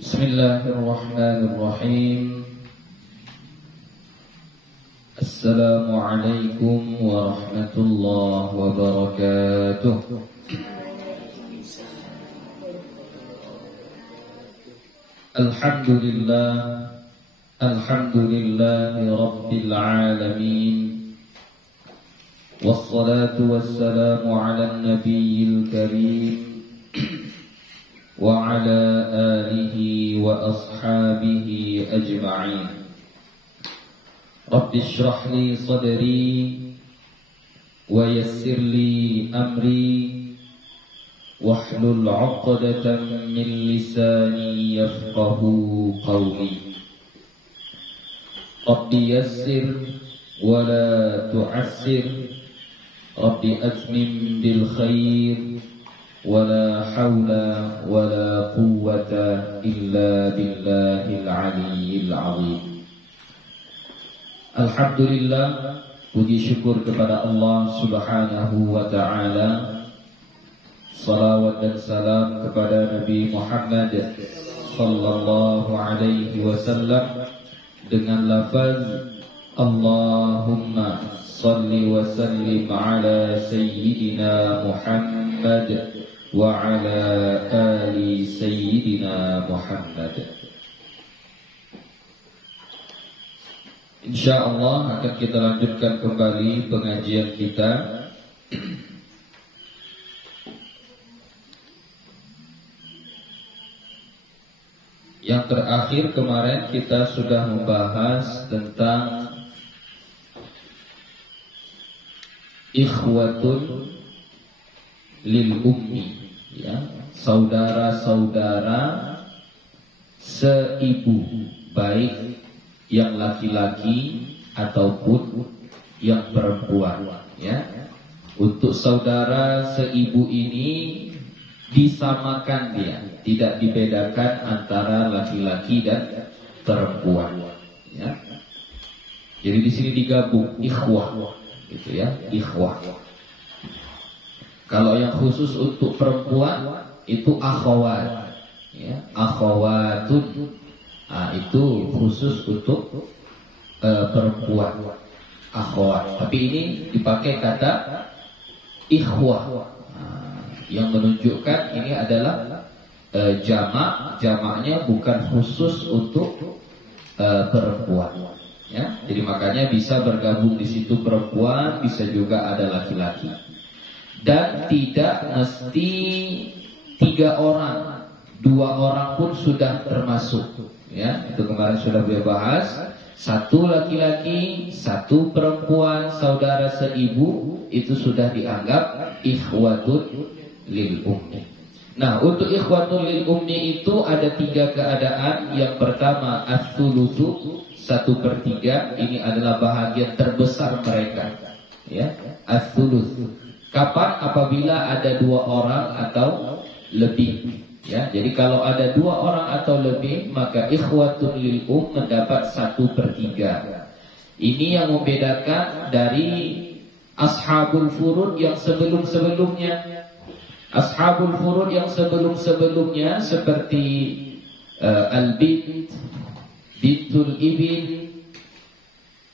Bismillahirrahmanirrahim. Assalamualaikum warahmatullahi wabarakatuh. Alhamdulillah, alhamdulillahi rabbil alamin. Wassalatu wassalamu ala nabiyil karim wa ala alihi wa ashabihi ajma'in. Rabbi shrah li sadri wa yassir li amri wahlul 'uqdatam min lisani yafqahu qawli. Rabbi yassir wa la tu'assir, Rabbi atmim bil khair, wala hawla wala quwwata illa billahil aliyyil azim. Alhamdulillah, puji syukur kepada Allah Subhanahu wa ta'ala. Salawat dan salam kepada Nabi Muhammad sallallahu alaihi wasallam dengan lafaz Allahumma salli wa sallim ala sayyidina Muhammad wa ala ali sayyidina Muhammad. Insyaallah akan kita lanjutkan kembali pengajian kita. Yang terakhir kemarin kita sudah membahas tentang ikhwatul lil ummi, ya, saudara-saudara seibu, baik yang laki-laki ataupun yang perempuan, ya. Untuk saudara seibu ini disamakan dia, tidak dibedakan antara laki-laki dan perempuan, ya. Jadi di sini digabung ikhwah, gitu ya, ikhwah. Kalau yang khusus untuk perempuan itu akhwat, ya, akhwatun. Itu khusus untuk perempuan, akhwat. Tapi ini dipakai kata ikhwah, yang menunjukkan ini adalah jamaknya bukan khusus untuk perempuan, ya. Jadi makanya bisa bergabung di situ perempuan, bisa juga ada laki-laki. Dan tidak mesti 3 orang, 2 orang pun sudah termasuk, ya. Itu kemarin sudah kita bahas. 1 laki-laki, 1 perempuan, saudara seibu, itu sudah dianggap ikhwatul lil ummi. Nah, untuk ikhwatul lil ummi itu ada 3 keadaan. Yang pertama as-sulusu, 1/3. Ini adalah bahagian terbesar mereka, ya, as-sulusu. Kapan? Apabila ada 2 orang atau lebih, ya. Jadi kalau ada 2 orang atau lebih, maka ikhwatul lil mendapat 1/3. Ini yang membedakan dari ashabul furud yang sebelum-sebelumnya. Ashabul furud yang sebelum-sebelumnya seperti al-bint, bintul ibn,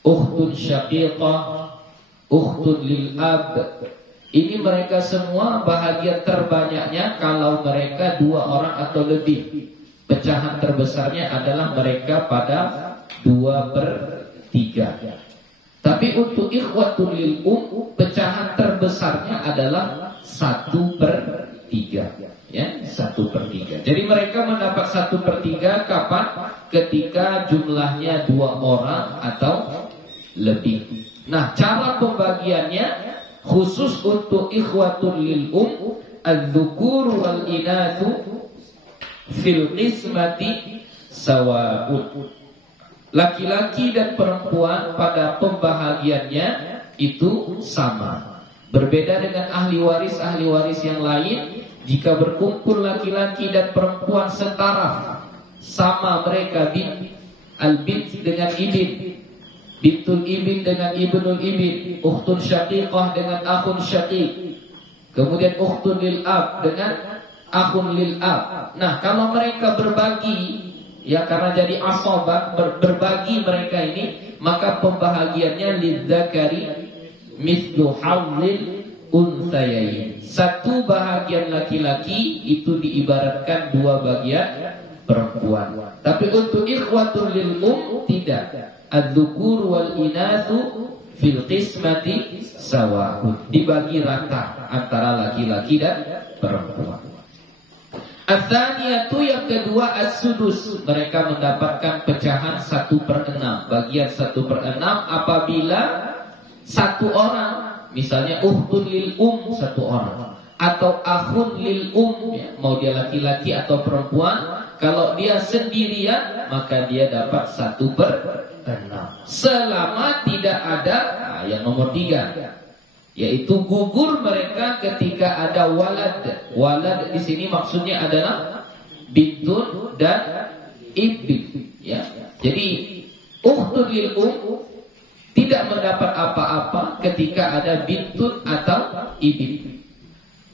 ukhtun syaqiqah, ukhtun lil ab. Ini mereka semua bahagian terbanyaknya kalau mereka 2 orang atau lebih. Pecahan terbesarnya adalah mereka pada 2/3. Tapi untuk ikhwatul lil pecahan terbesarnya adalah 1/3, ya, 1/3. Jadi mereka mendapat 1/3 kapan? Ketika jumlahnya 2 orang atau lebih. Nah, cara pembagiannya khusus untuk ikhwatul lil al-dzukuru wal inatsu fil qismati sawa'un. Laki-laki dan perempuan pada pembahagiannya itu sama. Berbeda dengan ahli waris yang lain. Jika berkumpul laki-laki dan perempuan setara, sama mereka, al-bint dengan ibn, bintul ibn dengan ibnul ibn, ukhtun syaqiqah dengan akhun syaqiq, kemudian ukhtun lil ab dengan akhun lil ab. Nah, kalau mereka berbagi, ya karena jadi asabah, berbagi mereka ini, maka pembahagiannya lidzakari mithlu hawlil unthayain. Satu bahagian laki-laki itu diibaratkan dua bagian perempuan. Tapi untuk ikhwatul lil tidak. Adzukur wal inatsu fil qismati sawa'un. Dibagi rata antara laki-laki dan perempuan. Ats-tsaniyatu, yang kedua, as-sudus. Mereka mendapatkan pecahan 1/6, bagian 1/6 apabila satu orang, misalnya ukhtun lil satu orang, atau akhun lil ya, mau dia laki-laki atau perempuan. Kalau dia sendirian, maka dia dapat 1/6. Selama tidak ada, yang nomor 3, yaitu gugur mereka ketika ada walad. Walad di sini maksudnya adalah bintun dan ibn. Ya. Jadi ukhtun lil tidak mendapat apa-apa ketika ada bintun atau ibn.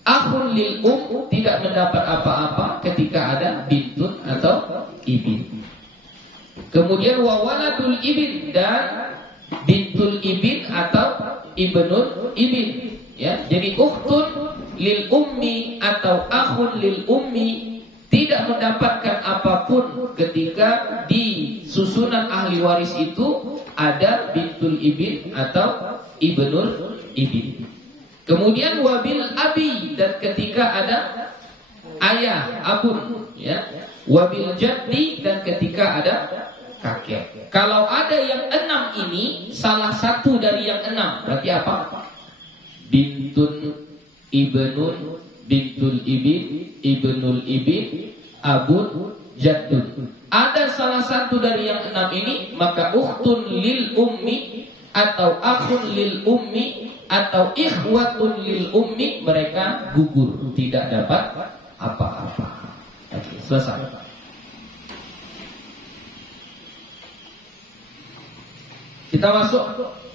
Akhun lil tidak mendapat apa-apa ketika ada bintun atau ibn. Kemudian wawaladul ibn dan bintul ibn atau ibnul ibn, ya. Jadi ukhtun lil ummi atau akhun lil ummi tidak mendapatkan apapun ketika di susunan ahli waris itu ada bintul ibn atau ibnul ibn. Kemudian wabil abi, dan ketika ada ayah abun, ya. Wabil jaddi, dan ketika ada kakek. Kalau ada yang 6 ini, salah satu dari yang 6, berarti apa? Bintun, ibnun, bintul ibn, ibnul ibn, abun, jaddun. Ada salah satu dari yang 6 ini, maka ukhtun lil ummi atau akhun lil ummi atau ikhwatun lil ummi, mereka gugur, tidak dapat apa-apa. Oke, selesai. Kita masuk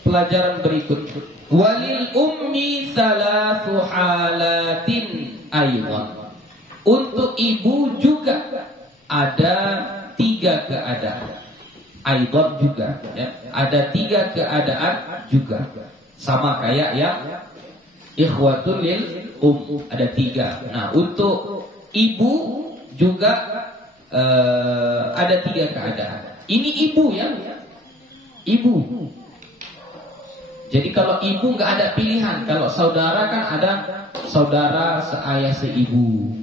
pelajaran berikut. Walil ummi salatsu halatin aidan. Untuk ibu juga ada 3 keadaan. Aidan juga, ya. Ada 3 keadaan juga. Sama kayak yang ikhwatul lil ada 3. Nah, untuk ibu juga ada 3 keadaan. Ini ibu, ya. Ibu. Jadi kalau ibu nggak ada pilihan. Kalau saudara kan ada saudara seayah seibu,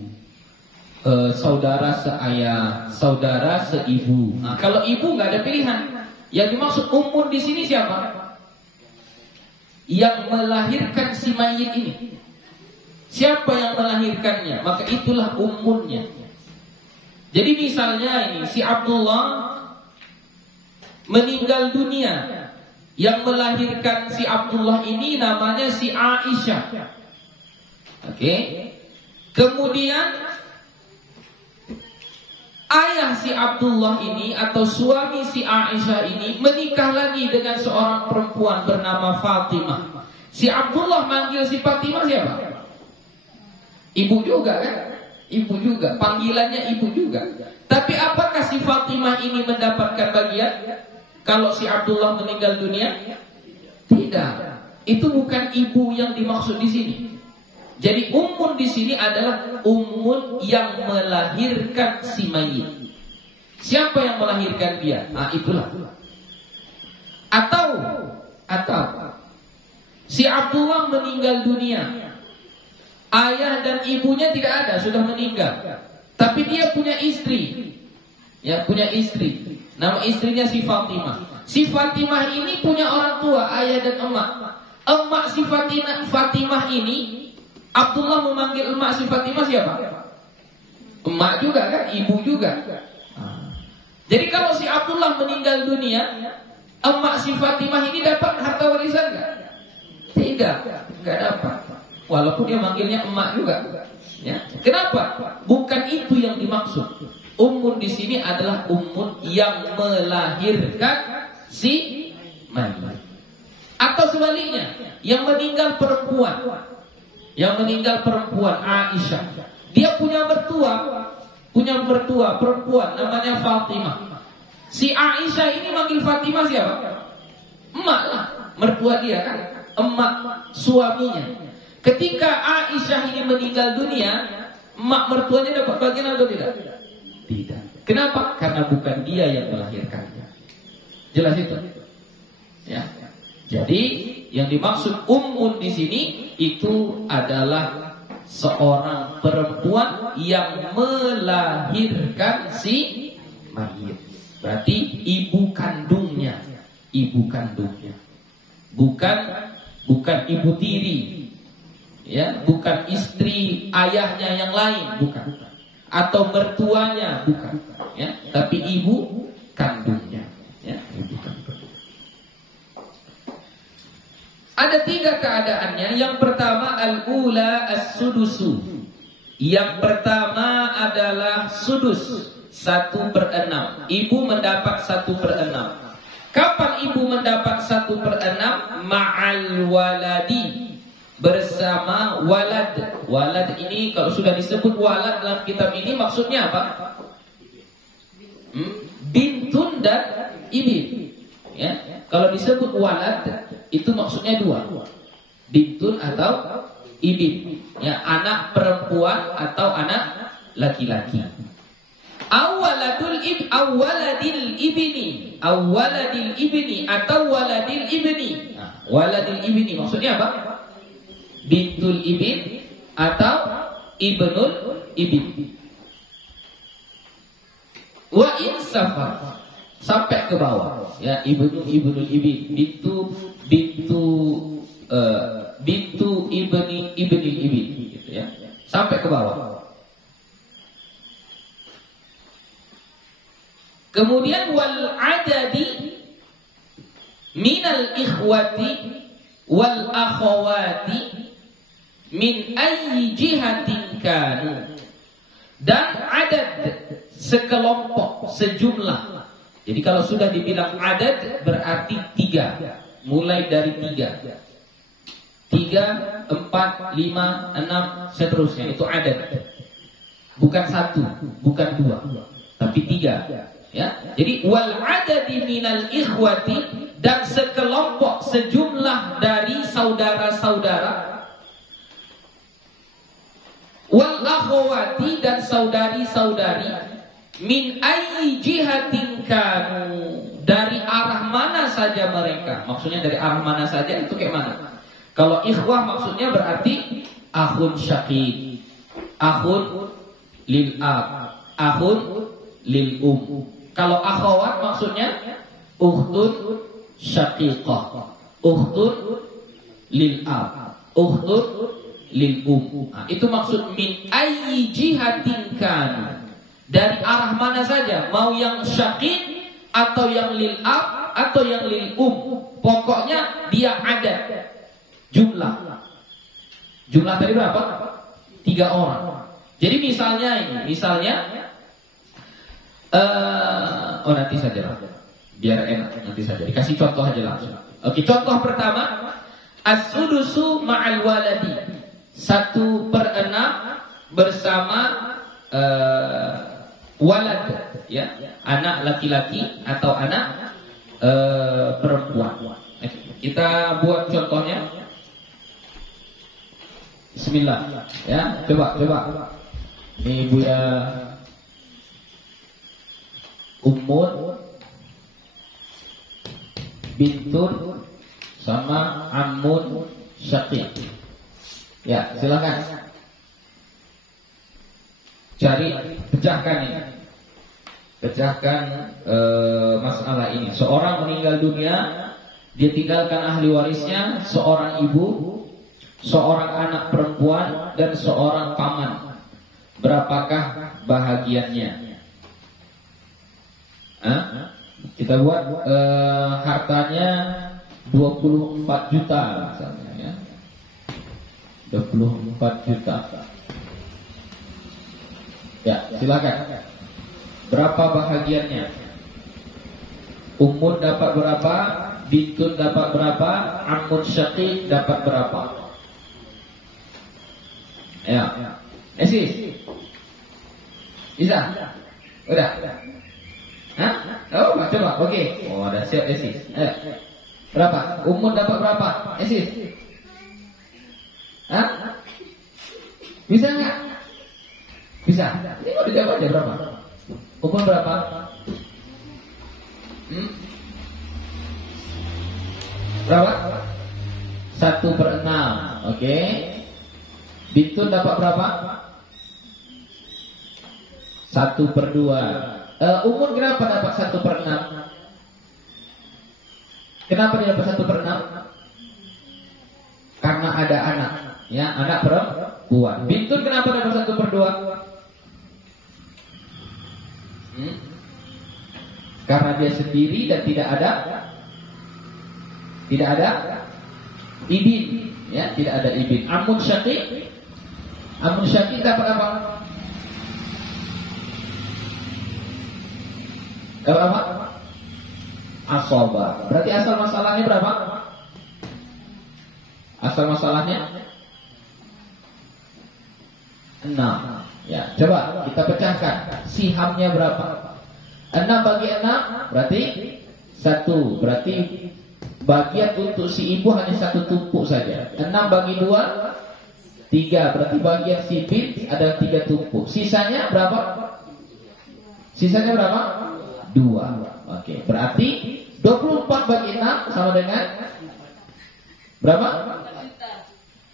saudara seayah, saudara seibu. Nah, kalau ibu nggak ada pilihan. Yang dimaksud ummun di sini siapa? Yang melahirkan si mayit ini. Siapa yang melahirkannya? Maka itulah ummunnya. Jadi misalnya ini si Abdullah meninggal dunia, yang melahirkan si Abdullah ini namanya si Aisyah. Oke. Kemudian ayah si Abdullah ini atau suami si Aisyah ini menikah lagi dengan seorang perempuan bernama Fatimah. Si Abdullah manggil si Fatimah siapa? Ibu juga, kan? Ibu juga, panggilannya ibu juga. Tapi apakah si Fatimah ini mendapatkan bagian kalau si Abdullah meninggal dunia? Tidak. Itu bukan ibu yang dimaksud di sini. Jadi ummun di sini adalah ummun yang melahirkan si mayit. Siapa yang melahirkan dia? Nah, itulah. Atau si Abdullah meninggal dunia. Ayah dan ibunya tidak ada, sudah meninggal. Tapi dia punya istri. Ya, punya istri. Nama istrinya si Fatimah. Si Fatimah ini punya orang tua, ayah dan emak. Emak si Fatimah ini, Abdullah memanggil emak si Fatimah siapa? Emak juga, kan? Ibu juga. Jadi kalau si Abdullah meninggal dunia, emak si Fatimah ini dapat harta warisan nggak? Tidak, nggak dapat. Walaupun dia manggilnya emak juga. Ya. Kenapa? Bukan itu yang dimaksud. Ummun di sini adalah ummun yang melahirkan si mayit. Atau sebaliknya, yang meninggal perempuan. Yang meninggal perempuan Aisyah. Dia punya mertua perempuan namanya Fatimah. Si Aisyah ini manggil Fatimah siapa? Emak lah, mertua dia kan, emak suaminya. Ketika Aisyah ini meninggal dunia, emak mertuanya dapat bagian atau tidak? Tidak. Kenapa? Karena bukan dia yang melahirkannya. Jelas itu? Ya. Jadi yang dimaksud ummun di sini itu adalah seorang perempuan yang melahirkan si mayit. Berarti ibu kandungnya. Bukan ibu tiri. Ya, bukan istri ayahnya yang lain, bukan. Atau mertuanya, bukan. Ya, tapi ibu kandungnya. Ya, ibu kandung. Ada 3 keadaannya. Yang pertama al-ula as-sudusu. Yang pertama adalah sudus, 1/6. Ibu mendapat 1/6. Kapan ibu mendapat 1/6? Ma'al waladi, bersama walad. Walad ini kalau sudah disebut walad dalam kitab ini maksudnya apa? Bintun dan ibin. Ya, kalau disebut walad itu maksudnya 2. Bintun atau ibin. Ya, anak perempuan atau anak laki-laki. Awaladil ibni atau waladil ibni. Nah, waladil ibni maksudnya apa? Bintul ibn atau ibnul ibn. Wa insafar, sampai ke bawah. Ya, ibnul ibn, bintu ibnil ibn gitu ya. Sampai ke bawah. Kemudian wal adadi minal ikhwati wal akhawati min ayyi jihatin kanu. Dan adad, sekelompok, sejumlah. Jadi kalau sudah dibilang adad berarti 3. Mulai dari 3, 4, 5, 6 seterusnya, itu adad. Bukan 1, bukan 2, tapi 3. Ya, jadi wal adadi minal ikhwati, dan sekelompok, sejumlah dari saudara-saudara, wal akhwati, dan saudari-saudari, min ayyi jihatin kanu, dari arah mana saja mereka. Maksudnya dari arah mana saja itu kayak mana? Kalau ikhwah maksudnya berarti akhun syaqid, akhun lil ab, akhun lil Kalau akhwat maksudnya ukhtun syaqiqah, ukhtun lil ab, ukhtun lil Nah, itu maksud min ayyi jihatin kan, dari arah mana saja, mau yang syaqiq atau yang lil ab atau yang lil pokoknya dia ada jumlah. Jumlah tadi berapa? 3 orang. Jadi misalnya nanti saja lah, biar enak, nanti saja dikasih contoh aja langsung. Oke, contoh pertama, as-sudusu ma'al waladi, 1/6 bersama walad, ya, anak laki-laki atau anak perempuan. Kita buat contohnya. Bismillah, ya, coba. Ini Buya Ummun bintun sama ammun syaqiq. Ya, silakan. Cari, pecahkan ini. Pecahkan masalah ini. Seorang meninggal dunia, dia tinggalkan ahli warisnya, seorang ibu, seorang anak perempuan, dan seorang paman. Berapakah bahagiannya? Kita buat hartanya 24 juta misalnya, ya. 24 juta. Ya, silakan. Berapa bahagiannya? Ummun dapat berapa? Bintun dapat berapa? Ammun syaqiq dapat berapa? Ya. Esis. Bisa? Udah? Hah? Oh, coba. Oke. Oh, ada siap Esis. Berapa? Umur dapat berapa? Esis? Hah? Bisa nggak? Bisa. Ini mau dijawab aja berapa? Umur berapa? Berapa? 1/6. Oke. Bintun dapat berapa? 1/2. Umur kenapa dapat 1/6? Kenapa dia dapat 1/6? Karena ada anak, ya, anak perempuan. Bintun kenapa dapat 1/2? Karena dia sendiri dan tidak ada ibin, ya, tidak ada ibin. Amun syaqiq dapat apa? Dapat apa? Asoba. Berarti asal masalahnya berapa? Asal masalahnya 6. Ya, coba kita pecahkan. Sihamnya berapa? 6 bagi 6 berarti 1. Berarti bagian untuk si ibu hanya 1 tumpuk saja. 6 bagi 2 3. Berarti bagian si bint ada 3 tumpuk. Sisanya berapa? Sisanya berapa? 2. Oke, berarti 24 bagi 6 sama dengan berapa?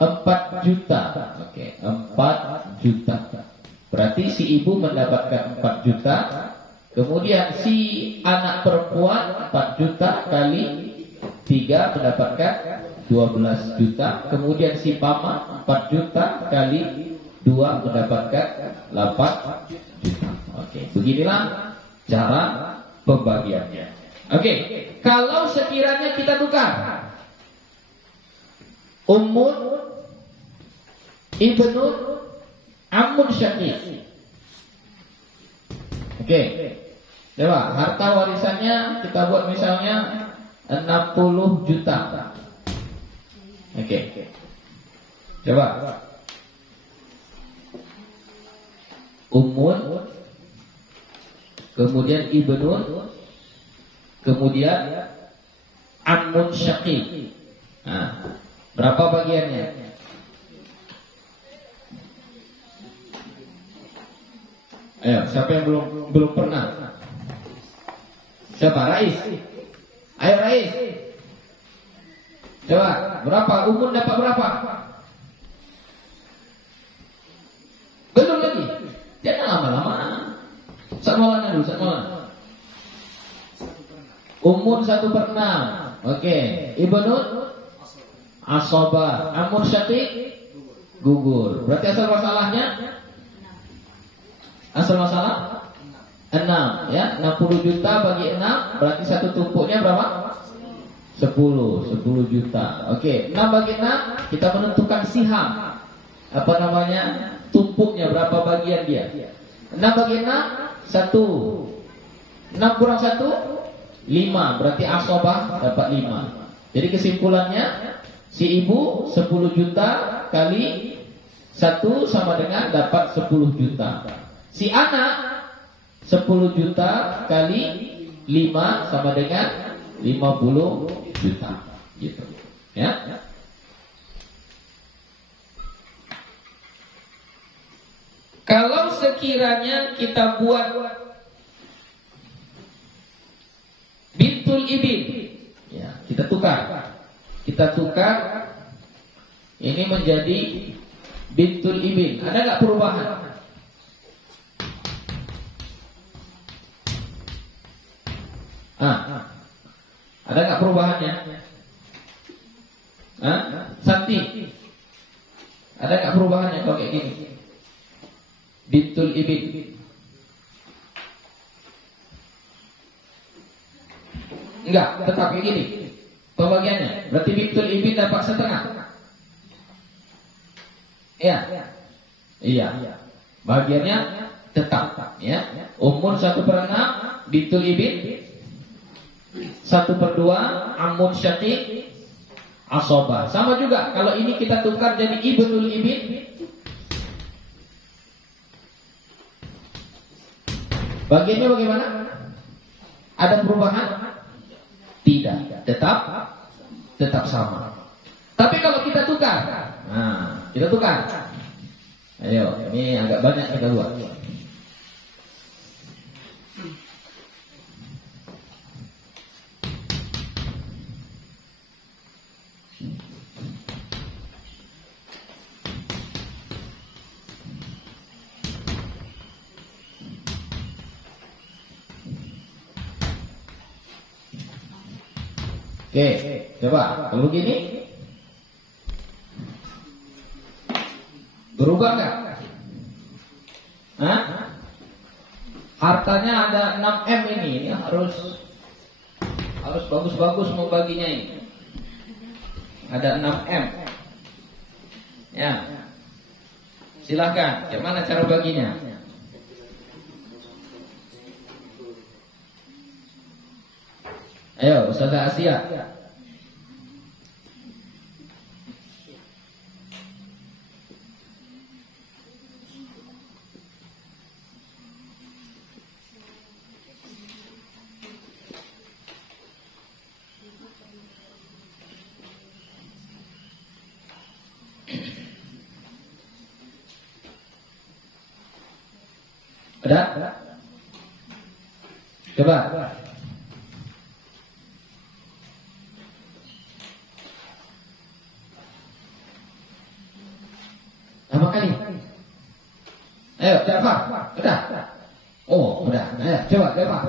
4 juta. Oke, 4 juta. Berarti si ibu mendapatkan 4 juta. Kemudian si anak perempuan 4 juta kali 3 mendapatkan 12 juta. Kemudian si paman 4 juta kali 2 mendapatkan 8 juta. Oke, beginilah cara pembagiannya. Oke, kalau sekiranya kita tukar ummun, ibnun, ammun syaqiq. Oke, coba harta warisannya kita buat misalnya 60 juta. Oke, coba ummun, kemudian ibnun, kemudian ammun syaqiq. Nah, berapa bagiannya? Ayo, siapa yang belum pernah? Siapa? Rais. Ayo Rais. Coba, berapa? Umur dapat berapa? Belum lagi. Jangan lama-lama. Satmalan dulu, satmalan. Umur 1/6. Oke. Ibnun asoba. Ammun syaqiq gugur. Berarti asal masalahnya? Asal masalah 6, ya. 60 juta bagi 6 berarti 1 tumpuknya berapa? 10 juta. Oke, 6 bagi 6 kita menentukan siham. Apa namanya? Tumpuknya berapa bagian dia? 6 bagi 6 1. 6 kurang 1 5. Berarti asobah dapat 5. Jadi kesimpulannya si ibu 10 juta kali 1 sama dengan dapat 10 juta. Si anak 10 juta kali 5 sama dengan 50 juta. Gitu. Ya. Kalau sekiranya kita buat bintul ibin, ya, kita tukar. Kita tukar ini menjadi bintul ibin. Ada nggak perubahan? Ada nggak perubahannya? Santi, ada nggak perubahannya kalau kayak gini? Bintul ibin. Enggak, tetap kayak gini pembagiannya. Berarti bintul ibin dapat setengah. Iya. Bagiannya tetap, ya. Umur 1/6 bintul ibin, 1/2 ammun syaqiq asoba. Sama juga kalau ini kita tukar jadi ibnul ibin. Bagiannya bagaimana? Ada perubahan? Tidak, tetap sama. Tapi kalau kita tukar, nah, kita tukar. Ayo, ini agak banyak kita buat. Oke, coba kalau begini berubah nggak? Hah? Hartanya ada 6M ini harus bagus-bagus membaginya ini. Ada 6M. Ya. Silahkan, gimana cara baginya? Ayo, Ustazah Asia. Ada? Coba. Berapa kali? Ayo, Jafar. Udah. Oh, udah. Ayo, coba Jafar.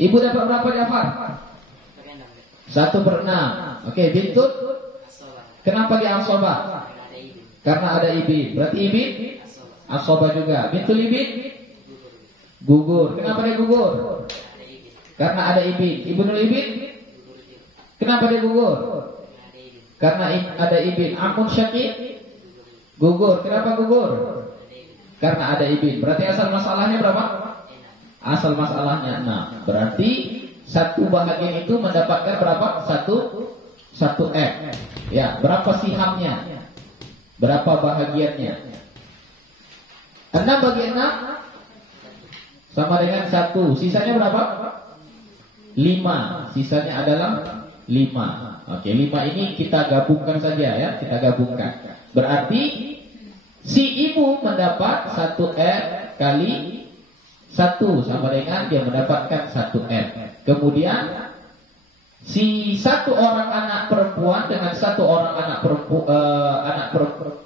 Ibu dapat berapa Jafar? 1/6. Oke, Bintut. Kenapa dia asoba? Karena ada ibin. Berarti ibin asoba juga. Bintul ibin gugur. Kenapa dia gugur? Karena ada ibin. Ibnul ibin. Kenapa dia gugur? Karena ada ibin. Amun syakik gugur. Kenapa gugur? Karena ada ibin. Berarti asal masalahnya berapa? Asal masalahnya 6. Berarti satu bahagian itu mendapatkan berapa? 1 M. Ya, berapa sihamnya? Berapa bahagiannya? 6 bagi 6 sama dengan 1. Sisanya berapa? 5. Sisanya adalah 5. Oke, 5 ini kita gabungkan saja ya. Kita gabungkan. Berarti si ibu mendapat 1 R kali 1 sama dengan dia mendapatkan 1 R. Kemudian si satu orang anak perempuan dengan satu orang anak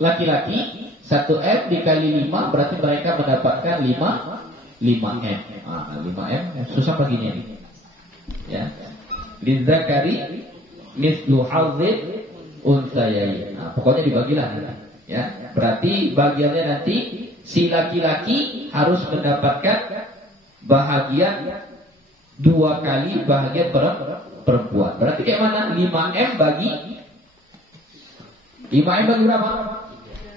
laki-laki 1 M dikali 5 berarti mereka mendapatkan 5 M. 5 M susah baginya ini. Ya. Lidzakari mislu hadzil unsayain. Pokoknya dibagilah ya. Berarti bagiannya nanti si laki-laki harus mendapatkan bahagian 2 kali bahagian perempuan. Berarti kayak mana? 5M bagi 5M bagi berapa?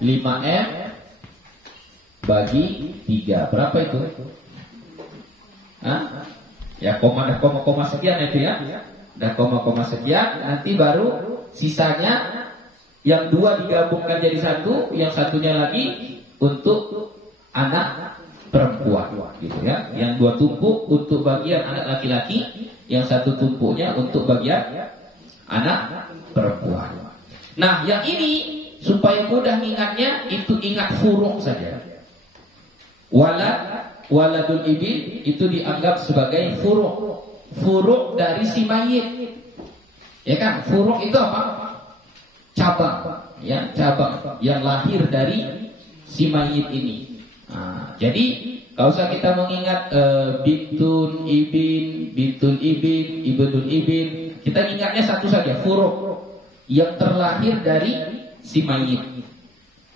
5M bagi 3. Berapa itu? Hah? Ya koma sekian itu ya. Dan koma sekian, nanti baru sisanya yang 2 digabungkan jadi 1, yang satunya lagi untuk anak perempuan, gitu ya. Yang 2 tumpuk untuk bagian anak laki-laki, yang 1 tumpuknya untuk bagian anak perempuan. Nah, yang ini supaya mudah ingatnya itu ingat furuk saja. Waladul ibin itu dianggap sebagai furuk dari si mayit. Ya kan? Furuk itu apa? Cabang, ya, cabang yang lahir dari si mayit ini. Nah, jadi kalau usah kita mengingat bintun ibin, bintul ibin, ibnul ibin, kita ingatnya satu saja, furuk yang terlahir dari si mayit.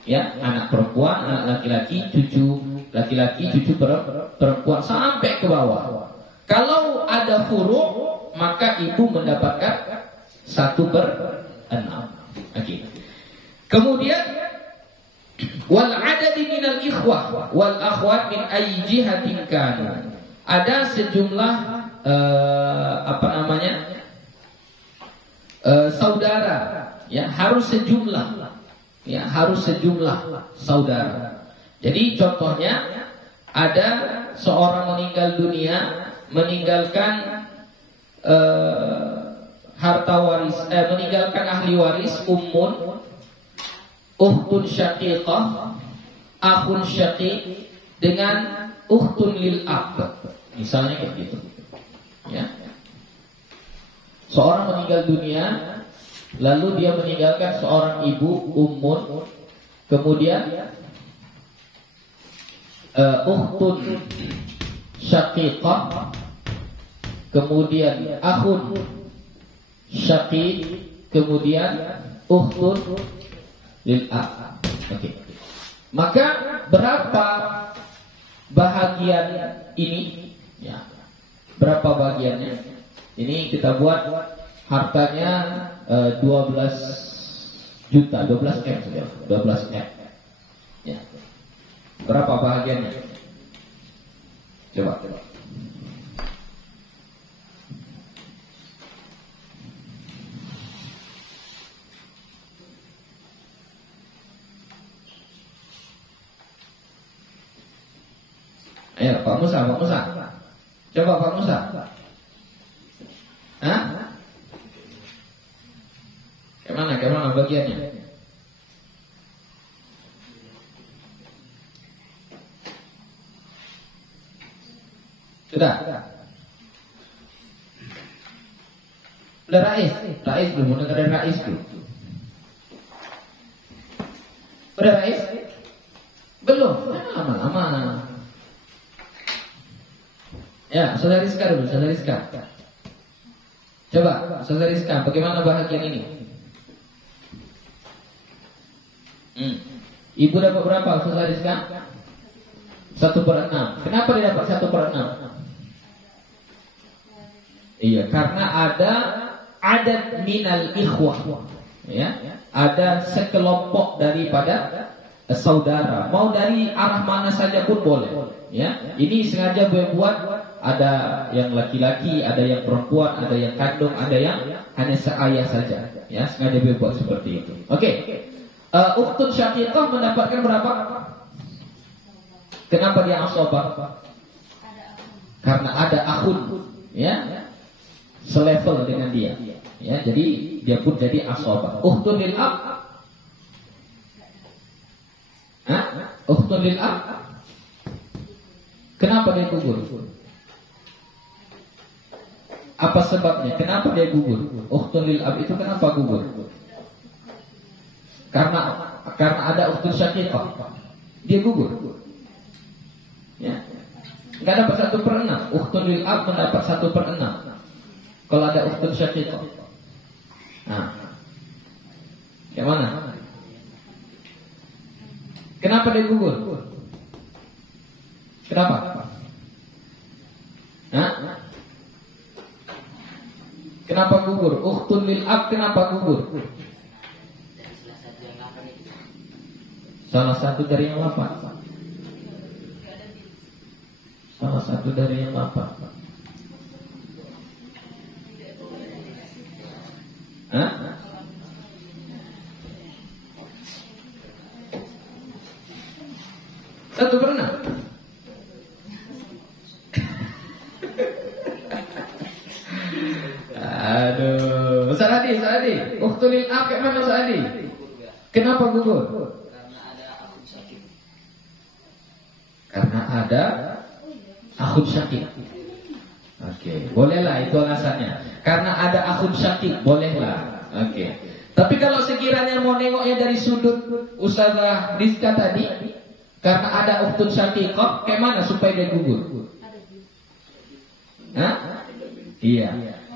Ya, anak perempuan, anak laki-laki, cucu laki-laki, cucu perempuan sampai ke bawah. Kalau ada furuk, maka ibu mendapatkan 1/6. Okay. Kemudian wal adadi minal ikhwah wal akhwat min ayyi jihatin kanu. Ada sejumlah saudara, ya, harus sejumlah saudara. Jadi contohnya ada seorang meninggal dunia, meninggalkan harta waris, meninggalkan ahli waris, ummun, ukhtun syaqiqah, akhun syaqiq, dengan ukhtun lil ab. Misalnya kayak gitu. Ya. Seorang meninggal dunia, lalu dia meninggalkan seorang ibu, ummun, kemudian ukhtun syaqiqah, kemudian akhun syaqiq, kemudian ukhtun lil ab. Oke. Maka berapa bahagian ini? Ya. Berapa bagiannya? Ini kita buat hartanya 12 juta, 12 M saja, 12 M. Ya. Berapa bahagiannya? Coba. Ayo Pak Musa. Coba Pak Musa. Hah? Kemana bagiannya? Sudah? Udah Rais belum? Udah ada Rais belum? Udah Rais? Belum? Lama-lama. Ya, Saudara Rizka dulu, Saudara Rizka. Coba, Saudara Rizka, bagaimana bahagian ini? Ibu dapat berapa, Saudara Rizka? 1/6. Kenapa dia dapat 1/6? Iya, karena ada adat minal ikhwah. Ya, ada sekelompok daripada saudara. Mau dari arah mana saja pun boleh. Ya, ini sengaja buat ada yang laki-laki, ada yang perempuan, ada yang kandung, ada yang hanya seayah saja. Ya, sengaja buat seperti itu. Oke. Ukhtun syaqiqah mendapatkan berapa? Kenapa dia asabah? Karena ada akhun, ya, selevel dengan dia. Ya, jadi dia pun jadi asabah. Ukhtun lil ab. Ukhtun lil ab. Kenapa dia gugur? Apa sebabnya? Kenapa dia gugur? Ukhtun lil ab itu kenapa gugur? Karena ada ukhtun syaqiqah. Dia gugur. Ya. Enggak dapat 1/6. Ukhtun lil ab mendapat 1/6. Kalau ada ukhtun syaqiqah. Nah. Yang mana? Kenapa dia gugur? Kenapa? Kenapa gugur? Ukhtun lil ab kenapa gugur? Salah satu dari yang 8. Salah satu dari yang 8. Satu pernah. Aduh, Ustaz Adi. Ukhtun lil ab kayak mana Ustaz Adi? Kenapa gugur? Karena ada akhun syaqiq. Oke, bolehlah itu alasannya. Karena ada akhun syaqiq, bolehlah. Oke. Tapi kalau sekiranya mau nengoknya dari sudut Ustazah Rizka tadi, karena ada ukhtun syaqiqah, kayak mana supaya dia gugur? Iya.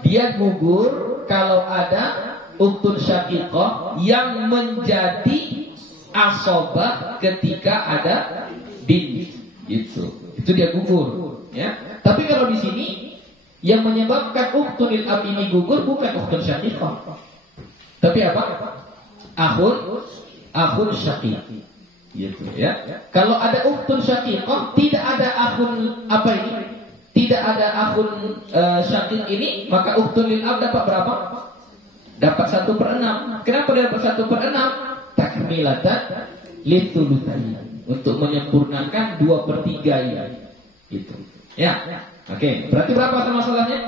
Dia gugur kalau ada ukhtun syaqiqah yang menjadi asabah ketika ada bin. Itu dia gugur, ya. Tapi kalau di sini yang menyebabkan ukhtun lil ab ini gugur bukan ukhtun syaqiqah. Tapi apa? Akhun syaqiq. Gitu, ya. Kalau ada ukhtun syaqiqah, tidak ada akhun apa ini? Tidak ada akhun syaqiq ini, maka ukhtun lil ab dapat berapa? Dapat 1/6. Kenapa dia dapat 1/6? Takmilatan litulutsani. untuk menyempurnakan 2/3 ini. Itu. Ya. Oke, berarti berapa asal masalahnya?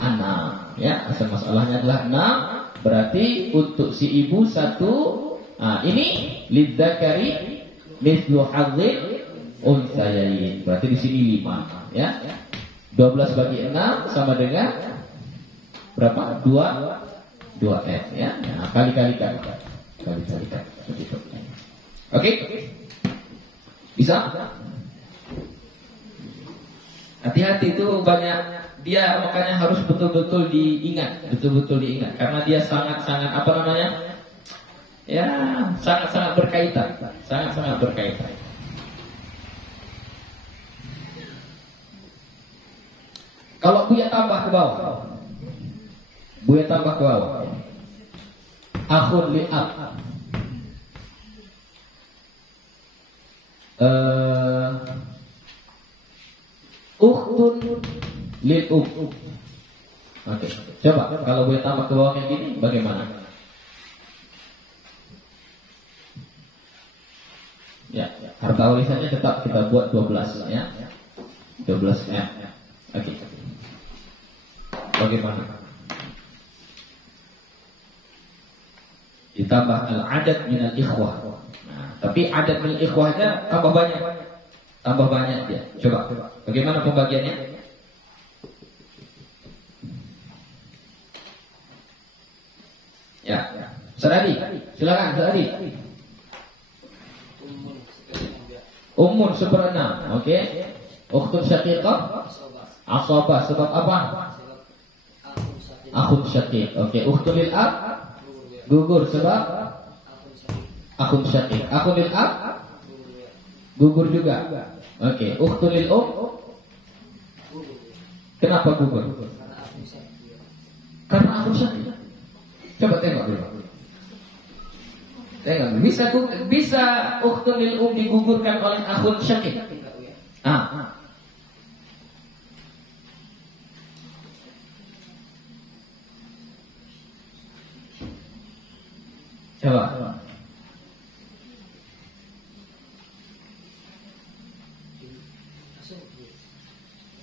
6. Ya, asal masalahnya adalah 6. Berarti untuk si ibu 1. Nah, ini lidzakari mithlu hadzil untsayain. Berarti di sini 5, ya. 12 bagi 6 sama dengan berapa? 2F, ya. Nah, kali-kalikan. Begitu. Oke? Bisa? Hati-hati itu banyak, dia makanya harus betul-betul diingat, karena dia sangat-sangat apa namanya? Ya, sangat-sangat berkaitan. Kalau Buya tambah ke bawah. Akhun li'ab. Ukhtun lil'ub. Oke, coba kalau Buya tambah ke bawah kayak gini, bagaimana? Ya, harta warisannya tetap kita buat 12, ya. 12 ya. Oke. Bagaimana? Ditambah al-adad minal ikhwah. Nah, tapi adad minal ikhwahnya tambah banyak dia. Coba. Bagaimana pembagiannya? Ya. Saradi, silakan Saradi. Ummun 1/6, oke. Ukhtun syaqiqah, asabah, sebab apa? Akhun syaqiq, oke. Ukhtun lil ab, gugur sebab akhun syaqiq. Akhun lil ab, gugur juga. Oke. Ukhtun lil kenapa gugur? Karena akhun syaqiq. Coba tengok dulu. Bisa ukhtun lil digugurkan oleh akhun syaqiq. Coba.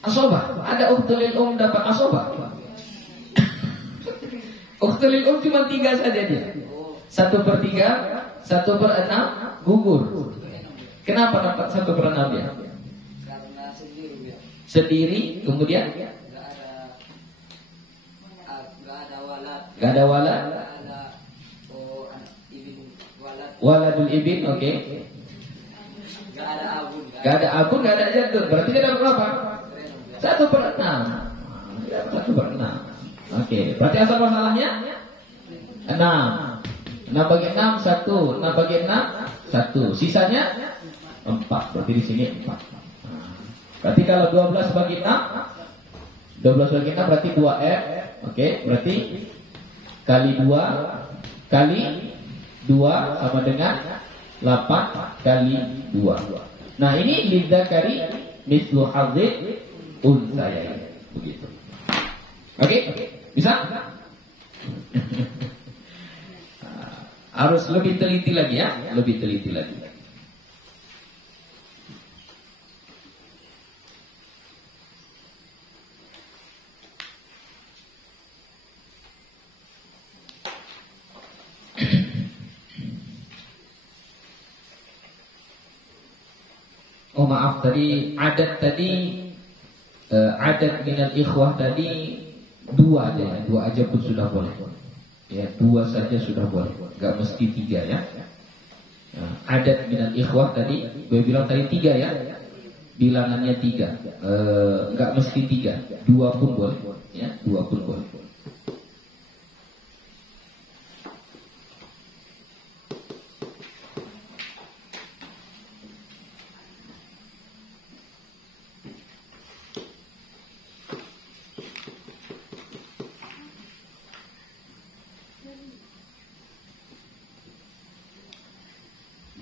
Asobah. Ada ukhtun lil dapat asobah. Ukhtun lil cuma 3 saja dia. 1/3, 1/6 gugur. Kenapa dapat 1/6 dia? Karena sendiri, kemudian Gak ada walad. Waladul ibin, oke. Gak ada abun, gak ada jadul. Berarti dia dapat berapa? 1/6. 1/6. Oke, berarti asal masalahnya 6. 6 bagi 6 1, 6 bagi 6 1. Sisanya 4. Berarti di sini 4. Berarti kalau 12 bagi 6 berarti 2F. Oke, berarti kali 2 kali 2 sama dengan 8 kali 2. Nah, ini lidzakari mithlu hadzil untsayain. Begitu. Oke? Bisa? Harus lebih teliti lagi ya, lebih teliti lagi. Oh maaf, tadi adat minal ikhwah tadi 2 aja ya, 2 aja pun sudah boleh. Ya, 2 saja sudah boleh, enggak mesti 3 ya. Nah, adat minal ikhwah tadi, gue bilang tadi 3 ya. Bilangannya 3. Enggak mesti 3, 2 pun boleh ya, 2 pun boleh.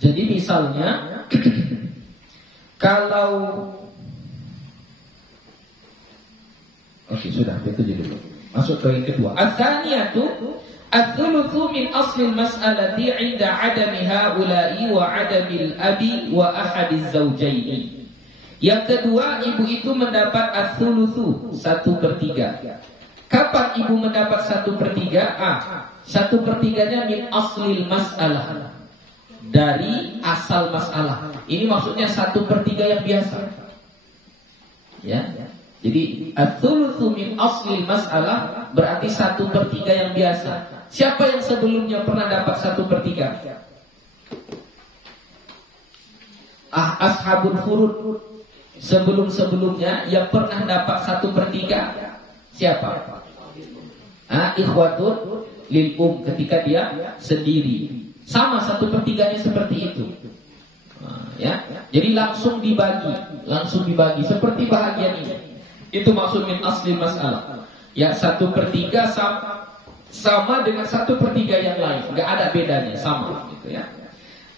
Jadi misalnya kalau oke, sudah itu dulu. Masuk ke yang kedua. Ats-tsaniyatu Ats-tsulutsu min aslil mas'alati 'inda 'adami haula'i wa 'adamil abi wa ahadiz zawjaini. Yang kedua, ibu itu mendapat ats-tsulutsu 1/3. Kapan ibu mendapat 1/3? 1/3-nya min aslil mas'alah, dari asal masalah. Ini maksudnya 1/3 yang biasa. Ya. Jadi ats-tsulutsu min aslil mas'alah berarti 1/3 yang biasa. Siapa yang sebelumnya pernah dapat 1/3? Ashabul furud. Sebelum-sebelumnya yang pernah dapat 1/3 siapa? Ikhwatun lil ketika dia sendiri. Sama 1/3-nya seperti itu. Ya. Jadi langsung dibagi seperti bahagian ini. Itu maksud min asli masalah. Ya, 1/3 sama dengan 1/3 yang lain, nggak ada bedanya, sama gitu ya.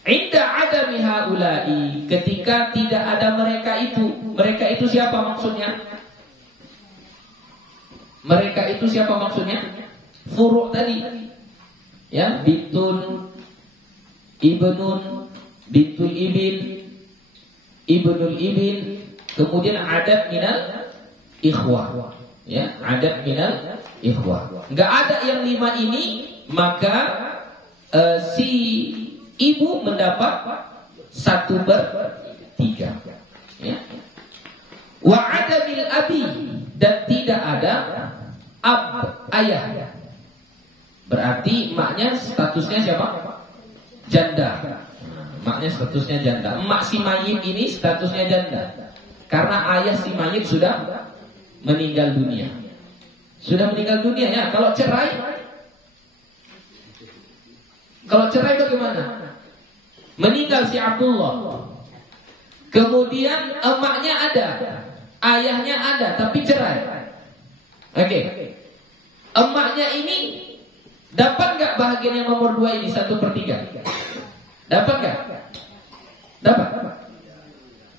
Inda adami haula'i, ketika tidak ada mereka itu siapa maksudnya? Mereka itu siapa maksudnya? Furu' tadi. Ya, bintun, ibnun, bintul ibin, ibnul ibin, kemudian adad minal ikhwah. Ya, adad minal ikhwah. Enggak ada yang 5 ini, maka si ibu mendapat 1/3. Ya. Wa adamil abi, dan tidak ada ayah. Berarti maknya statusnya siapa? Janda. Maknya statusnya janda. Emak si mayit ini statusnya janda, karena ayah si mayit sudah meninggal dunia. Sudah meninggal dunia ya. Kalau cerai bagaimana? Meninggal si Abdullah, kemudian emaknya ada, ayahnya ada, tapi cerai. Oke. Emaknya ini dapat nggak bahagian yang nomor 2 ini 1/3? Dapat nggak? Dapat?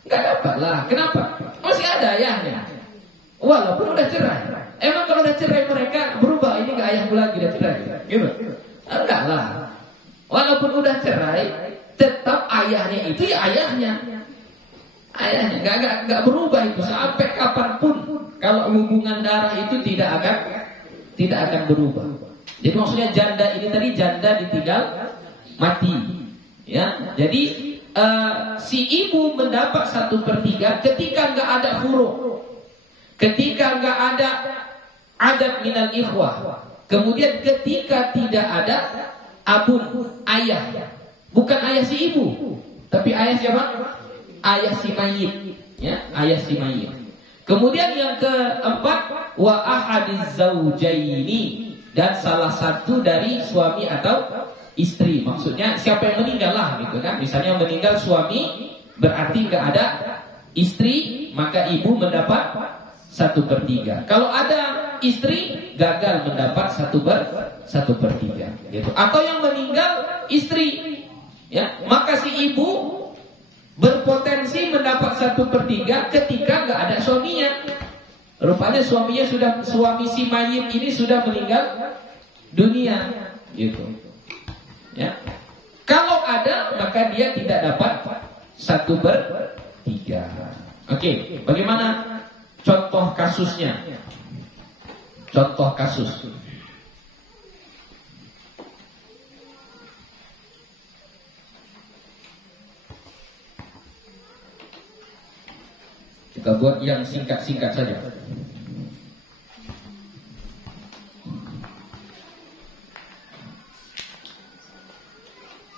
Nggak dapat lah. Kenapa? Masih ada ayahnya, walaupun udah cerai. Emang kalau udah cerai mereka berubah? Ini nggak ayahku lagi, udah cerai gitu? Enggak lah. Walaupun udah cerai, tetap ayahnya itu ya ayahnya. Nggak berubah itu sampai kapanpun. Kalau hubungan darah itu tidak akan berubah. Jadi maksudnya janda ini tadi janda ditinggal mati. Ya, jadi si ibu mendapat 1/3 ketika nggak ada furu', ketika nggak ada adad minal ikhwah, kemudian ketika tidak ada abun, ayah, bukan ayah si ibu, tapi ayah siapa? Ayah si mayit, ya, ayah si mayit. Kemudian yang keempat, wa ahadiz zaujaini, dan salah satu dari suami atau istri. Maksudnya siapa yang meninggal lah gitu kan. Misalnya meninggal suami, berarti nggak ada istri, maka ibu mendapat 1/3. Kalau ada istri, gagal mendapat 1/3 gitu. Atau yang meninggal istri, ya, maka si ibu berpotensi mendapat 1/3 ketika nggak ada suaminya. Rupanya suami si mayit ini sudah meninggal dunia, gitu. Ya. Kalau ada, maka dia tidak dapat 1/3. Oke, bagaimana contoh kasusnya? Contoh kasus. Kita buat yang singkat-singkat saja.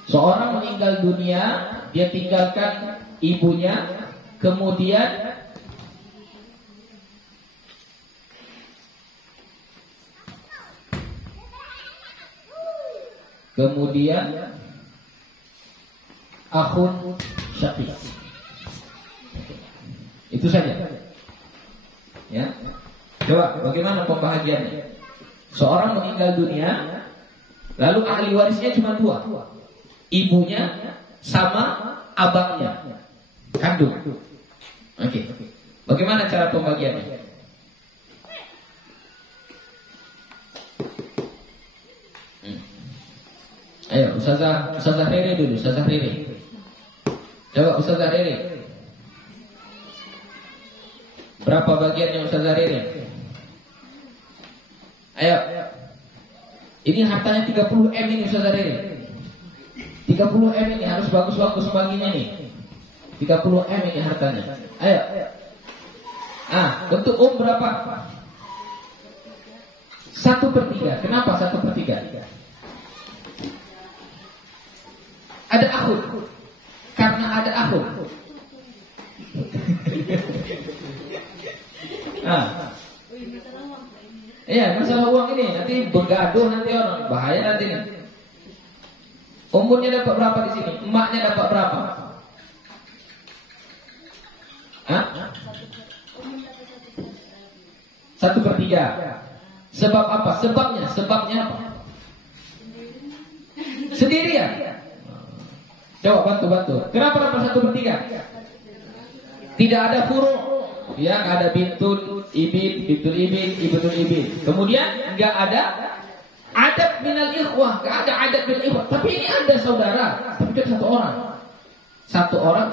Seorang meninggal dunia, dia tinggalkan ibunya, kemudian akhun syaqiq. Itu saja. Ya. Coba bagaimana pembahagiannya? Seorang meninggal dunia, lalu ahli warisnya cuma 2. Ibunya sama abangnya kandung. Oke. Bagaimana cara pembagiannya? Ayo, Ustazah Rere dulu, Ustazah Rere. Coba Ustazah Rere. Berapa bagiannya Ustazah Rere? Ayo. Ini hartanya 30 M ini Ustazah Rere. 30 M ini harus bagus-bagus baginya nih. 30 M ini hartanya. Ayo. Bentuk berapa? 1/3. Kenapa 1/3? Ada akhud. Karena ada akhud. Iya, masalah uang ini nanti bergaduh nanti orang, bahaya nanti nih. Umurnya dapat berapa di sini? Emaknya dapat berapa? 1/3. Sebab apa? Sebabnya apa? Sendirian. Coba bantu. Kenapa dapat 1/3? Tidak ada furu'. Ya, nggak ada bintul ibin. Kemudian nggak ada adab minal ikhwah, nggak ada adab minal ikhwah. Tapi ini ada saudara, tapi kan satu orang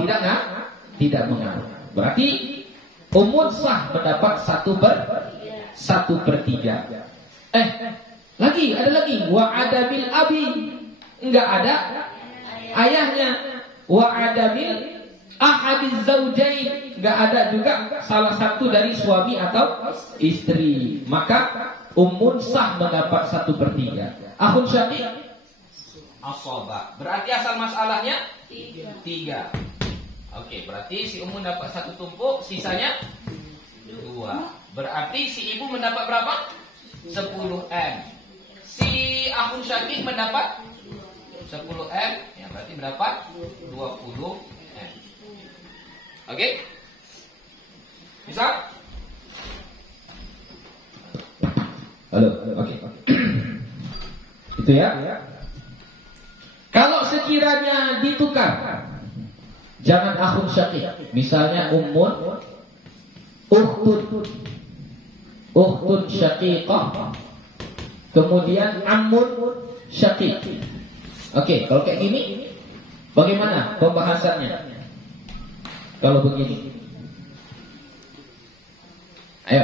tidak mengaruh. Berarti umum sah mendapat 1/3. Ada lagi. Wa adabil abi, nggak ada ayahnya. Wa adabil ahadiz zaujain, nggak ada juga salah satu dari suami atau istri, maka umum sah mendapat 1/3. Akhun syaqiq asaba. Berarti asal masalahnya 3. Oke, berarti si umum dapat 1 tumpuk, sisanya 2. Berarti si ibu mendapat berapa? 10 M. Si akhun syaqiq mendapat 10 M, ya berarti mendapat 20 M. Oke? Bisa? Halo, oke. Itu ya. Kalau sekiranya ditukar, jangan akhun syaqiq. Misalnya ummun, ukhtun syaqiqah, kemudian ammun syaqiq. Oke, kalau kayak gini, bagaimana pembahasannya? Kalau begini, ayo.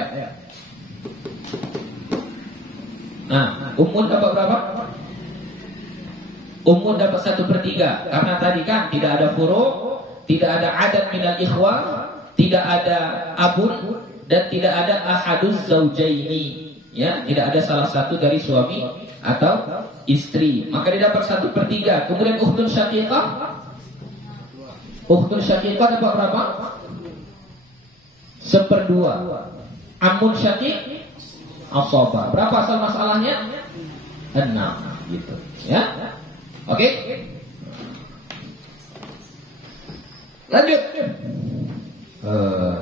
Ummun dapat berapa? Ummun dapat 1/3. Karena tadi kan tidak ada furu', tidak ada adad minal ikhwah, tidak ada abun, dan tidak ada ahaduz zaujaini. Ya, tidak ada salah satu dari suami atau istri. Maka dia dapat 1/3. Kemudian ukhtun syaqiqah. Ukhtun syaqiqah dapat berapa? 1/2. Ammun syaqiq asaba. Berapa asal masalahnya? 6 gitu. Ya. Oke. Lanjut.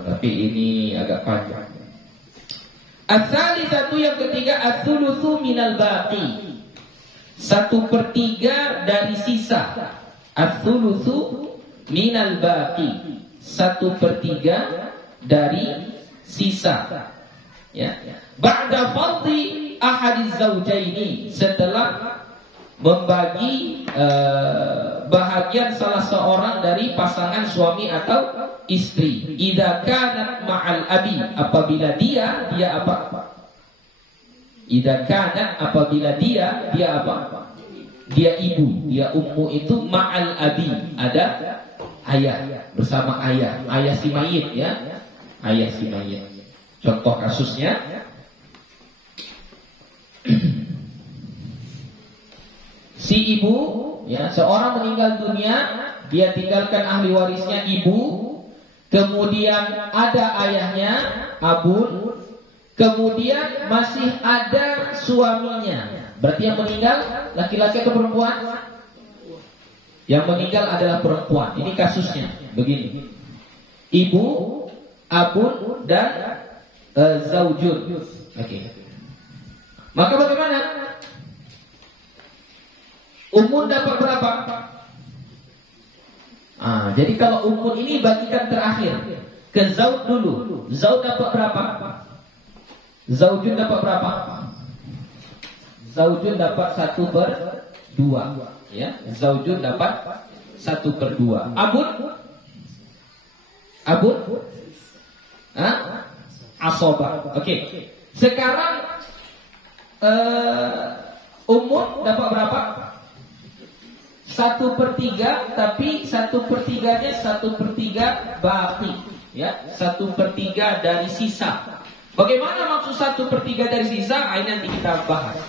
Tapi ini agak panjang. Ats-tsalitsatu yang ketiga, ats-tsulutsu minal baqi. 1/3 dari sisa. Ats-tsulutsu minal baqi. 1/3 dari sisa. Ya. Ba'da fardhi ahadiz zaujaini, setelah membagi bahagian salah seorang dari pasangan suami atau istri. Idza kanat ma'al abi, apabila dia apa? Idza kanat, apabila dia apa? Dia ibu, dia ummu itu ma'al abi, ada ayah, bersama ayah si mayit ya. Ayah si mayit. Contoh kasusnya, si ibu, ya, seorang meninggal dunia, dia tinggalkan ahli warisnya ibu, kemudian ada ayahnya, abun, kemudian masih ada suaminya. Berarti yang meninggal laki-laki atau perempuan? Yang meninggal adalah perempuan. Ini kasusnya begini. Ibu, abun, dan zaujun. Oke. Maka bagaimana? Ummun dapat berapa? Jadi kalau ummun ini bagikan terakhir ke zauj dulu. Zauj dapat berapa? Zaujun dapat berapa? Zaujun dapat 1/2. Ya, zaujun dapat 1/2. Abun? Asobah. Oke. Sekarang umum dapat berapa? 1/3, tapi 1/3-nya 1/3 baqi. Ya, 1/3 dari sisa. Bagaimana maksud 1/3 dari sisa? Ini nanti kita bahas.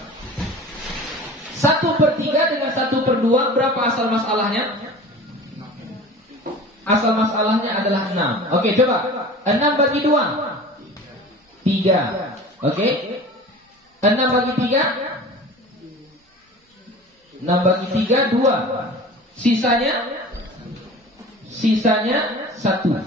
1/3 dengan 1/2 berapa asal masalahnya? Asal masalahnya adalah 6. Oke, coba. 6 bagi 2. 3. Oke. 6 bagi 3. 6 bagi 3, 2. Sisanya 1.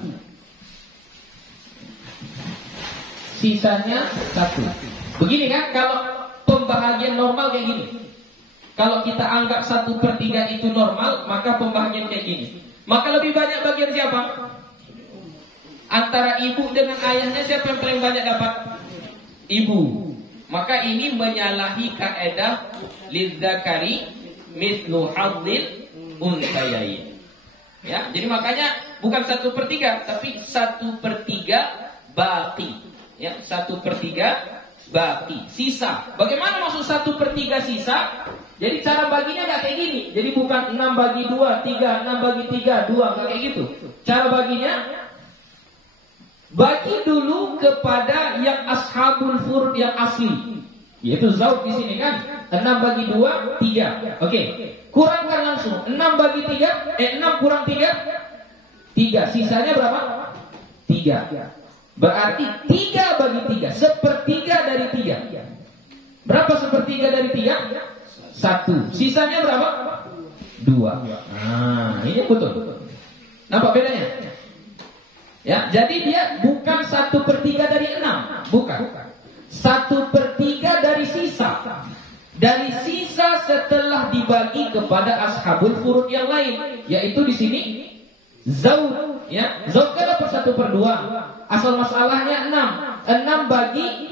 Sisanya 1. Begini kan, kalau pembahagian normal kayak gini. Kalau kita anggap 1/3 itu normal, maka pembahagian kayak gini. Maka lebih banyak bagian siapa? Antara ibu dengan ayahnya, siapa yang paling banyak dapat? Ibu. Maka ini menyalahi kaidah lidzakari mithlu hadzil unthayain. Ya, jadi makanya bukan 1/3, tapi 1/3 baqi. Ya, 1/3 baqi, sisa. Bagaimana maksud 1/3 sisa? Jadi cara baginya nggak kayak gini. Jadi bukan 6 bagi 2, 3, 6 bagi 3, 2, nggak kayak gitu. Cara baginya, bagi dulu kepada yang ashabul furud yang asli, yaitu zauj di sini kan. 6 bagi 2, 3. Oke. Kurangkan langsung. 6 bagi 3, 6 kurang 3, 3. Sisanya berapa? 3. Berarti 3 bagi 3, 1/3 dari 3. Berapa 1/3 dari 3? 1. Sisanya berapa? 2. Nah, ini betul. Nampak bedanya? Ya, jadi dia bukan 1/3 dari 6, bukan. 1/3 dari sisa. Dari sisa setelah dibagi kepada ashabul furud yang lain, yaitu di sini zauj, ya. Zauj kan dapat 1/2. Asal masalahnya 6. 6 bagi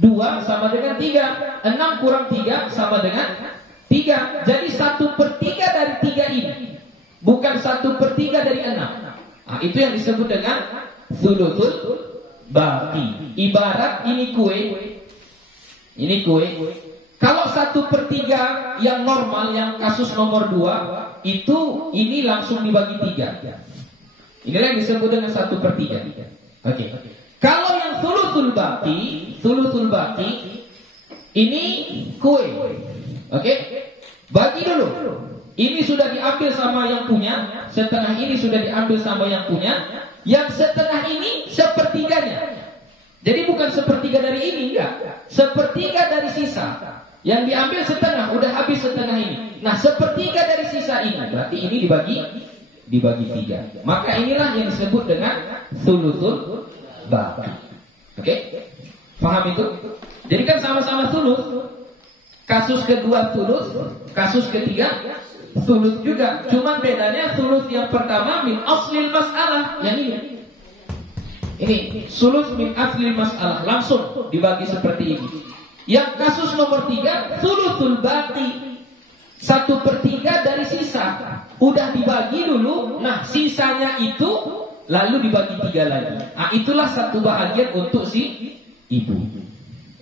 2 sama dengan 3. 6 kurang 3 sama dengan 3. Jadi 1/3 dari 3 ini, bukan 1/3 dari 6. Nah, itu yang disebut dengan thuluthul baqi. Ibarat ini kue. Ini kue. Kalau 1/3 yang normal, yang kasus nomor 2, itu ini langsung dibagi 3. Inilah yang disebut dengan 1/3. Oke. Kalau yang thuluthul baqi ini kue. Oke. Bagi dulu. Ini sudah diambil sama yang punya, setengah ini sudah diambil sama yang punya, yang setengah ini 1/3-nya. Jadi bukan 1/3 dari ini, enggak. 1/3 dari sisa. Yang diambil setengah, udah habis setengah ini. Nah, 1/3 dari sisa ini, berarti ini dibagi 3. Maka inilah yang disebut dengan thuluthul baqi. Oke? Paham itu? Jadi kan sama-sama thuluth. Kasus kedua thuluth, kasus ketiga thuluth juga. Cuman bedanya thuluth yang pertama min aslil mas'alah, yang ini. Ini thuluth min aslil mas'alah, langsung dibagi seperti ini. Yang kasus nomor 3 thuluthul baqi, 1/3 dari sisa. Udah dibagi dulu, nah sisanya itu lalu dibagi 3 lagi. Nah, itulah satu bahagian untuk si ibu.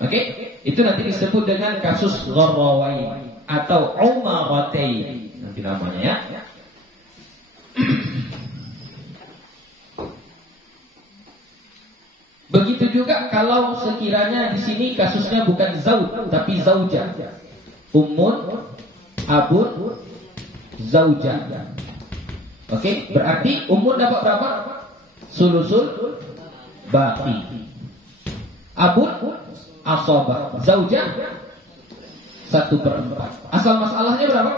Oke? Itu nanti disebut dengan kasus gharrawain atau umaratain. Nanti namanya ya. Begitu juga kalau sekiranya di sini kasusnya bukan zauj tapi zaujah. Ummun, abun, zaujah. Oke, berarti ummun dapat berapa? Sulusul baqi. Abun asobah. Zaujah 1/4. Asal masalahnya berapa?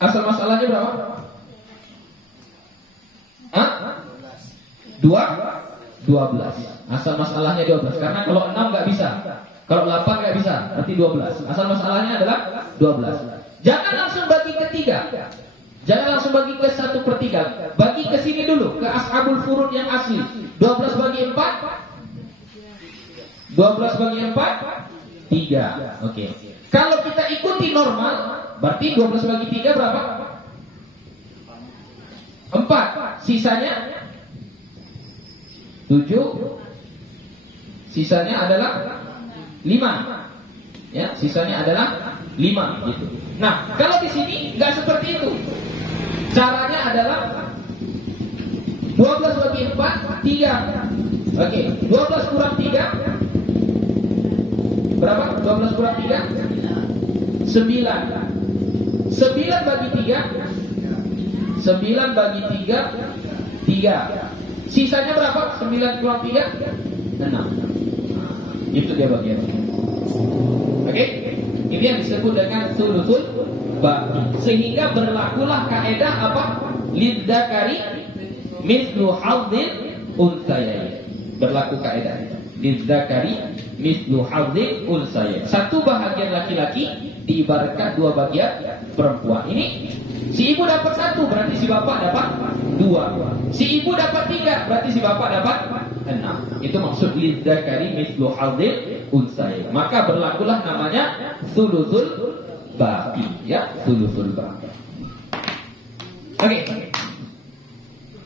Asal masalahnya berapa? Hah? 12. Asal masalahnya 12. Karena kalau 6 nggak bisa, kalau 8 nggak bisa, berarti 12. Asal masalahnya adalah 12. Jangan langsung bagi ketiga. Jangan langsung bagi ke 1/3. Bagi ke sini dulu, ke ashabul furud yang asli. 12 bagi 4. 12 bagi 4, 3. Oke. Kalau kita ikuti normal, Berarti 12 bagi 3 berapa? 4. Sisanya 7. Sisanya adalah 5. Ya, sisanya adalah 5 gitu. Nah, kalau di sini nggak seperti itu. Caranya adalah 12 bagi 4, 3. Oke, 12 kurang 3 berapa? 12 kurang 3 9. 9 bagi 3 9 bagi 3 3. Sisanya berapa? 9 kurang 3 6. Itu dia bagian. Oke? Ini yang disebut dengan sulusul baqi. Sehingga berlakulah kaidah apa? Lidzakari mithlu hadzil unthayain. Berlaku kaidah itu. Lidzakari mithlu hadzil unthayain. Satu bahagian laki-laki diibaratkan 2 bagian perempuan. Ini si ibu dapat 1, berarti si bapak dapat 2. Si ibu dapat 3, berarti si bapak dapat 6. Itu maksud lidzakari mithlu hadzil unthayain. Maka berlakulah namanya sulusul baqi, ya, sulusul baqi. Oke.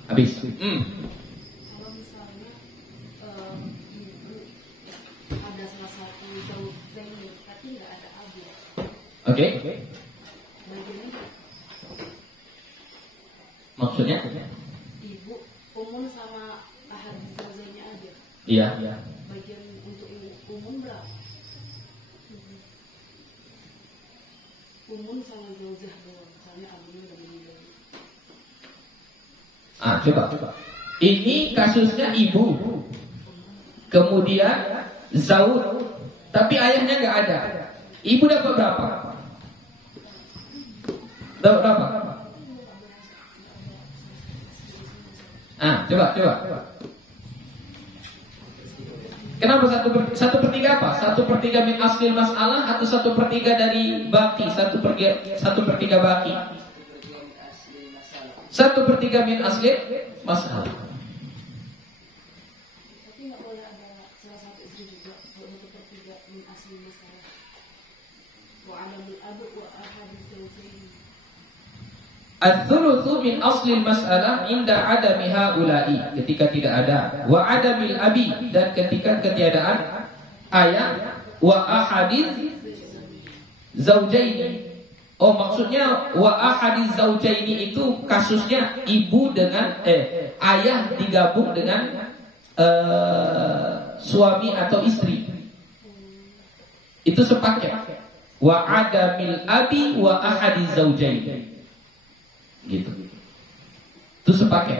Habis. Kalau misalnya ibu ada salah satu zaujain tapi nggak ada abu, Oke. bagaimana? Maksudnya? Ibu umun sama ahad zaujainnya aja. Iya. Bagian untuk umun berapa? Umun sama zaujah doang, misalnya abunya udah meninggal. Coba. Ini kasusnya ibu. Kemudian zauj, tapi ayahnya nggak ada. Ibu dapat berapa? Dapat berapa? Coba. Kenapa 1/3 apa? 1/3 min aslil masalah atau 1/3 dari baki? 1/3 baki. 1/3 min aslil masalah. Tapi nggak boleh ada salah satu istri juga, kalau 1/3 min asli masalah. Wa adamul abu wa ahad zaujain. Ats-tsulutsu min aslil mas'alah inda adami haula'i, ketika tidak ada, wa adamil abi, dan ketika ketiadaan ayah, wa ahadiz zaujaini. Oh, maksudnya wa ahadiz zaujaini itu kasusnya ibu dengan ayah digabung dengan suami atau istri. Itu sepaket. Wa adamil abi wa ahadiz zaujaini. Gitu. Itu sepaket.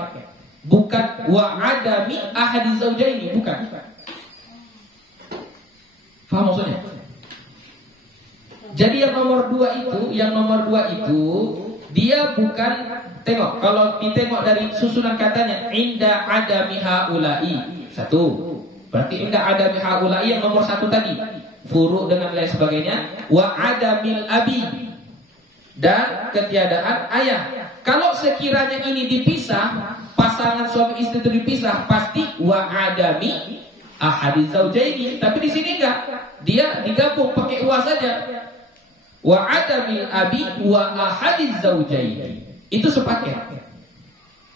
Bukan wa adami ahadi zaujaini, bukan. Paham maksudnya? Jadi yang nomor 2 itu dia bukan, tengok, kalau ditengok dari susunan katanya inda adami haula'i. 1. Berarti inda adami haula'i yang nomor 1 tadi. Furu dengan lain sebagainya. Wa adamil abi, dan ketiadaan ayah. Kalau sekiranya ini dipisah, pasangan suami istri itu dipisah, pasti wa adami ahadiz zaujaini. Tapi di sini enggak, dia digabung pakai wa saja. Wa adamil abi wa ahadiz zaujaini. Itu sepaket.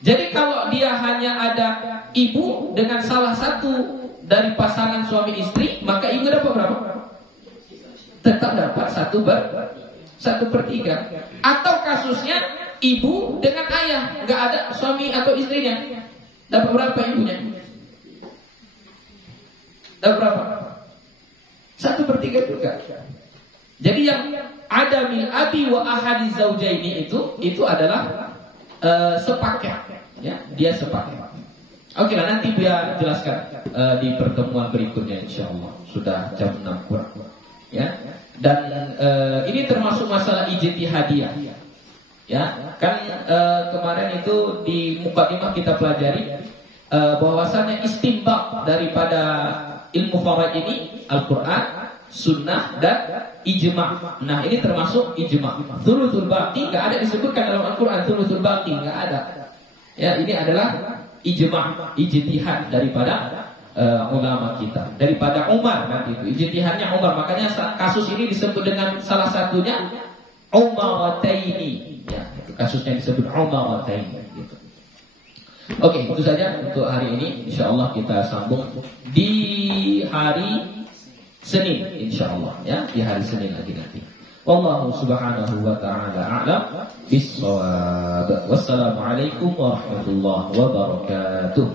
Jadi kalau dia hanya ada ibu dengan salah satu dari pasangan suami istri, maka ibu dapat berapa? Tetap dapat 1/3. Atau kasusnya ibu dengan ayah, nggak ada suami atau istrinya, dapat berapa ibunya? Dapat berapa? 1/3 juga. Jadi yang ada min abi wa ahadiz zaujaini itu adalah sepaket, ya, dia sepaket. Oke lah, nanti biar jelaskan di pertemuan berikutnya insyaallah. Sudah jam 6 kurang, ya. Dan ini termasuk masalah ijtihadiyah. Ya, kan kemarin itu di mukadimah kita pelajari bahwasanya istinbat daripada ilmu faraid ini Al-Qur'an, sunnah, dan ijma'. Nah, ini termasuk ijma'. Tsulusul baqi enggak ada disebutkan dalam Al-Qur'an, tsulusul baqi enggak ada. Ya, ini adalah ijma', ijtihad daripada ulama kita, daripada Umar nanti itu ijtihadnya Umar. Makanya kasus ini disebut dengan salah satunya umarataini. Ya, itu kasusnya disebut umarataini gitu. Oke, itu saja untuk hari ini. Insyaallah kita sambung di hari Senin insyaallah ya, di hari Senin lagi nanti. Wallahu subhanahu wa ta'ala a'lam bis-shawab. Wassalamualaikum warahmatullahi wabarakatuh.